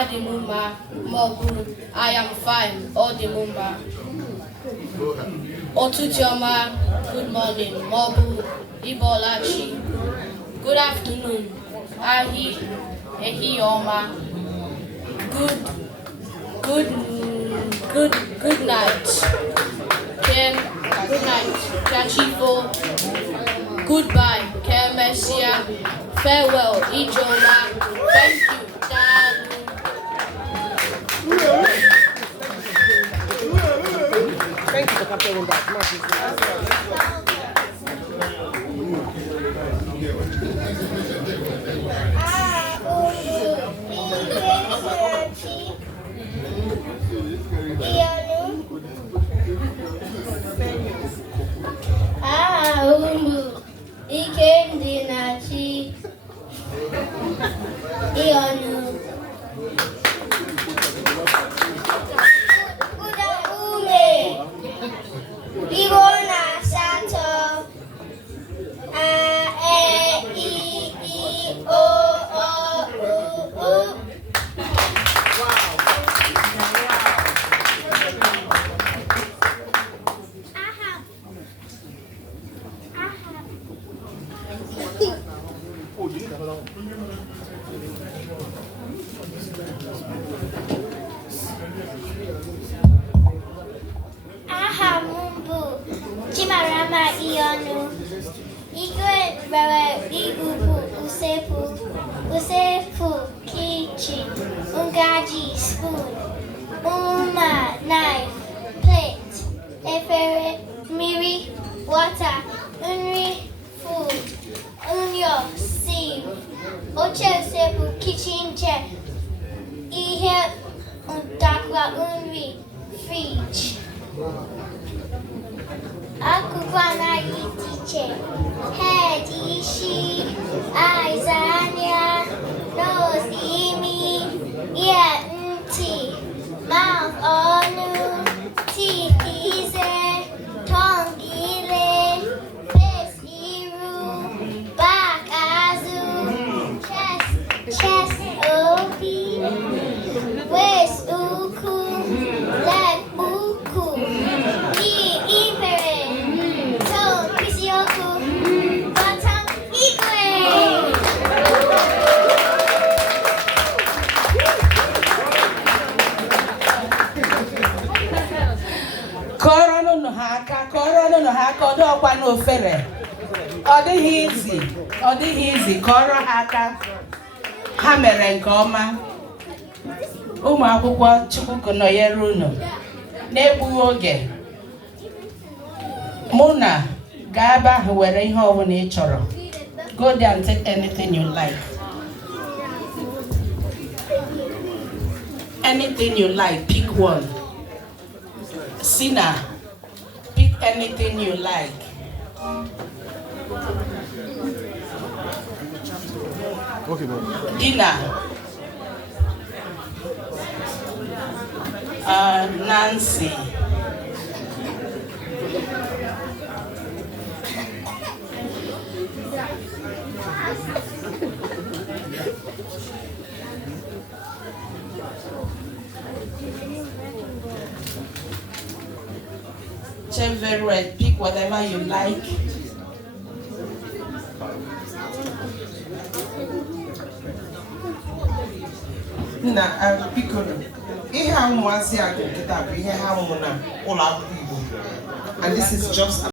Adimumba, Mobu, I am fine, Odimumba. Otutioma, good morning, Mobu, Ibolachi. Good afternoon, Ahi, Ehioma. Good night. Kem, good night, Kachifo. Goodbye, Kemesia. Farewell, Ijoma. Thank you, Dad. Thank you for capturing that. Chimarama Ionu, Igwe Rewe Igubu Usefu Kitchen, Ungaji Spoon, Uma Knife, Plate, Efere, Miri, Water, Unri, Food, Unyo, Sieve, Oche Usefu Kitchen Chair, Ihe Undakwa Unri, Fridge. Akukwana itiche, head ishi, eyes anya, nose imi, ear nti, mouth onu, teeth ize, tongue ile, face iru, back azu, chest obi, waist uku, leg uku. Kọrọ ha aka ọdụ ọkwa n'ofere. Ọ dịghị izi kọrọ ha aka. Ha mere nke ọma. Ụmụ akwụkwọ Chukwu nọnyere unu n'egbughị oge. Mụ na gaa ebe ahụ were ihe ọbụla ị chọrọ. Go there and take anything you like. Anything you like, pick one. Sina, pick anything you like. Okay, Dina, Nancy, check very well, pick whatever you like. Na Piccolo, ihe a ụmụazị a gụrụ kịta bụ ihe ha mụrụ na ụlọ akwụkwọ Igbo, and this is just